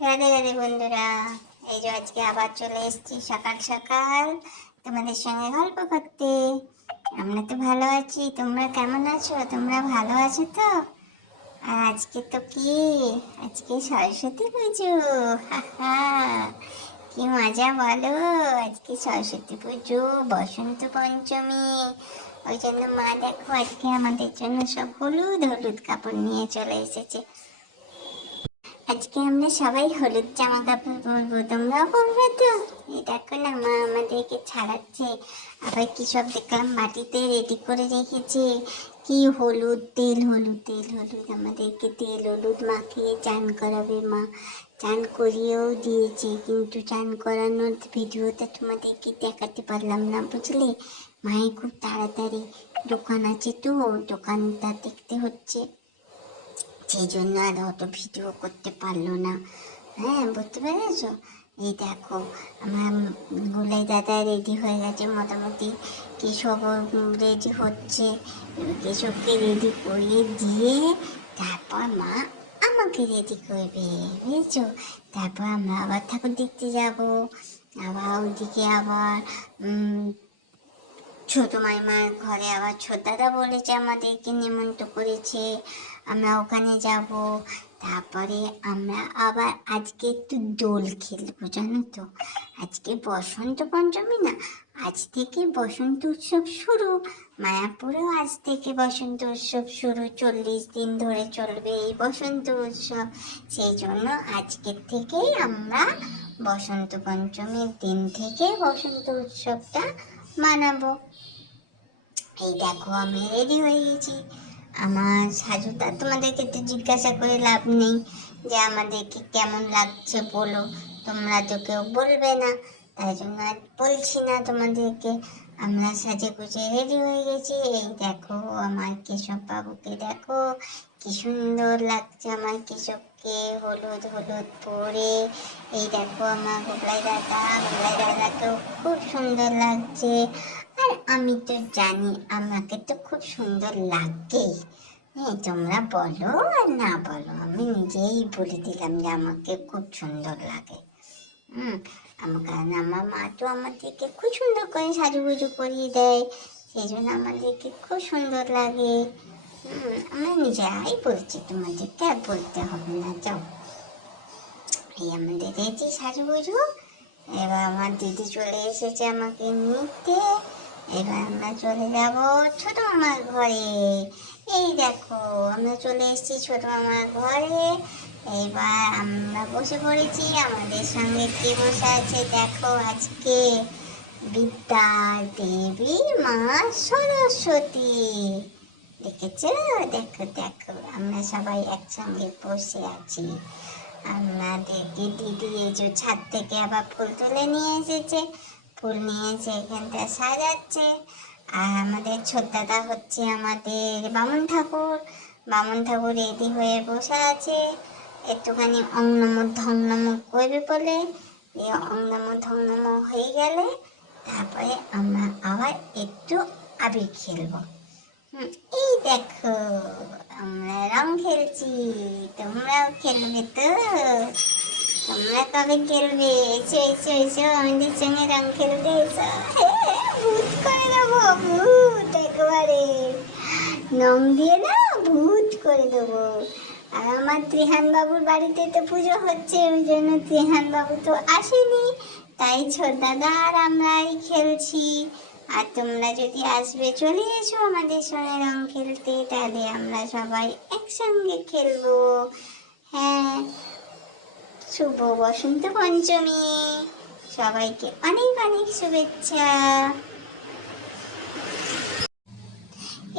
রাধে রাধে বন্ধুরা। এই যে আজকে আবার চলে এসেছি সকাল সকাল তোমাদের সঙ্গে গল্প করতে। আমরা তো ভালো আছি, তোমরা কেমন আছো? তোমরা ভালো আছো তো? আর আজকে তো কি, আজকে সরস্বতী পুজো। হা, কি মজা বলো। আজকে সরস্বতী পুজো, বসন্ত পঞ্চমী। ওই জন্য মা দেখো আজকে আমাদের জন্য সব হলুদ হলুদ কাপড় নিয়ে চলে এসেছে। আজকে আমরা সবাই হলুদ জামা কাপড় পরবো, তোমরাও পরবে তো? এই দেখো না, মা আমাদেরকে ছাড়াচ্ছে। আবার কি সব দেখলাম বাটিতে রেডি করে রেখেছে, কি হলুদ তেল, হলুদ তেল হলুদ, আমাদেরকে তেল হলুদ মাখিয়ে চান করাবে মা। চান করিয়েও দিয়েছে, কিন্তু চান করানোর ভিডিওটা তোমাদেরকে দেখাতে পারলাম না, বুঝলে? মায়ের খুব তাড়াতাড়ি দোকান আছে তো, দোকানটা দেখতে হচ্ছে, সেই জন্য আর অত ভিডিও করতে পারলো না। হ্যাঁ, বুঝতে পেরেছ? এই দেখো আমার গুলাই দাদা রেডি হয়ে গেছে মোটামুটি, কেশব রেডি হচ্ছে। কেশবকে রেডি করিয়ে দিয়ে তারপর মা আমাকে রেডি করবে, বুঝেছো? তারপর আমরা আবার ঠাকুর দেখতে যাব। আবার ওইদিকে আবার ছোট মাইমার ঘরে আবার ছোট দাদা বলেছে, আমাদেরকে নিমন্ত্রণ করেছে, আমরা ওখানে যাব। তারপরে আমরা আবার আজকে একটু দোল খেলবো, জানো তো? আজকে বসন্ত পঞ্চমী না, আজ থেকে বসন্ত উৎসব শুরু। মায়াপুরেও আজ থেকে বসন্ত উৎসব শুরু, 40 দিন ধরে চলবে এই বসন্ত উৎসব। সেই জন্য আজকের থেকেই আমরা বসন্ত পঞ্চমীর দিন থেকে বসন্ত উৎসবটা মানাবো। এই দেখো আমি রেডি হয়ে গেছি। আমার সাজুটা তোমাদেরকে তো জিজ্ঞাসা করে লাভ নেই যে আমাদেরকে কেমন লাগছে বলো, তোমরা তো কেউ বলবে না, তাই জন্য আর বলছি না তোমাদেরকে। আমরা সাজে গুজে রেডি হয়ে গেছি। এই দেখো আমার কেশব বাবুকে, দেখো কি সুন্দর লাগছে আমার কেশবকে হলুদ হলুদ পরে। এই দেখো আমার গোবলাই দাদাকেও খুব সুন্দর লাগছে। আর আমি তো জানি আমাকে তো খুব সুন্দর লাগে। হ্যাঁ, তোমরা বলো আর না বলো, আমি নিজেই বলে দিলাম যে আমাকে খুব সুন্দর লাগে। কারণ আমার মা তো আমাদেরকে খুব সুন্দর করে সাজুগুজু করিয়ে দেয়, সেই জন্য আমাদেরকে খুব সুন্দর লাগে। আমরা নিজেরাই বলছি, তোমাদেরকে আর বলতে হবে না। যাও, এই আমাদের রেডি সাজুগুজু। এবার আমার দিদি চলে এসেছে আমাকে নিতে। এবার আমরা চলে যাব ছোট মামার ঘরে। এই দেখো আমরা চলে এসেছি ছোট মামার ঘরে। এবার আমরা বসে পড়েছি, আমাদের সঙ্গে কে বসে আছে দেখো, আজকে বিদ্যার দেবী মা সরস্বতী। দেখেছো? দেখো দেখো আমরা সবাই একসঙ্গে বসে আছি। আমাদেরকে দিদি এই যে ছাদ থেকে আবার ফুল তুলে নিয়ে এসেছে, ফুল নিয়ে এসে এখানটা সাজাচ্ছে। আর আমাদের ছোটদাদা হচ্ছে আমাদের বামুন ঠাকুর রেডি হয়ে বসে আছে, একটুখানি অং নমঃ ধং নমঃ করবে বলে। এই অং নমঃ ধং নমঃ হয়ে গেলে তারপরে আমরা আবার একটু আবির খেলবো। এই দেখো আমরা রং খেলছি, তোমরাও খেলবে তো? তোমরা কবে খেলবে? এসো এসো এসো আমাদের সঙ্গে রং খেলতে এসো। ভূত করে দেবো, ভূত একেবারে রং দিয়ে না ভূত করে দেবো। আর আমার ত্রিহান বাবুর বাড়িতে তো পুজো হচ্ছে, ওই জন্য ত্রিহান বাবু তো আসেনি, তাই ছোট দাদা আর আমরাই খেলছি। আর তোমরা যদি আসবে, চলে এসো আমাদের সঙ্গে রং খেলতে, তাহলে আমরা সবাই একসঙ্গে খেলবো। হ্যাঁ, শুভ বসন্ত পঞ্চমী, সবাইকে অনেক অনেক শুভেচ্ছা।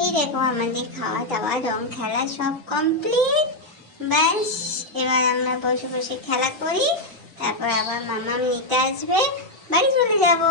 এই দেখো আমাদের খাওয়া দাওয়া রং খেলা সব কমপ্লিট। ব্যাস, এবার আমরা বসে বসে খেলা করি, তারপর আবার মামাম নিতে আসবে, বাড়ি চলে যাব।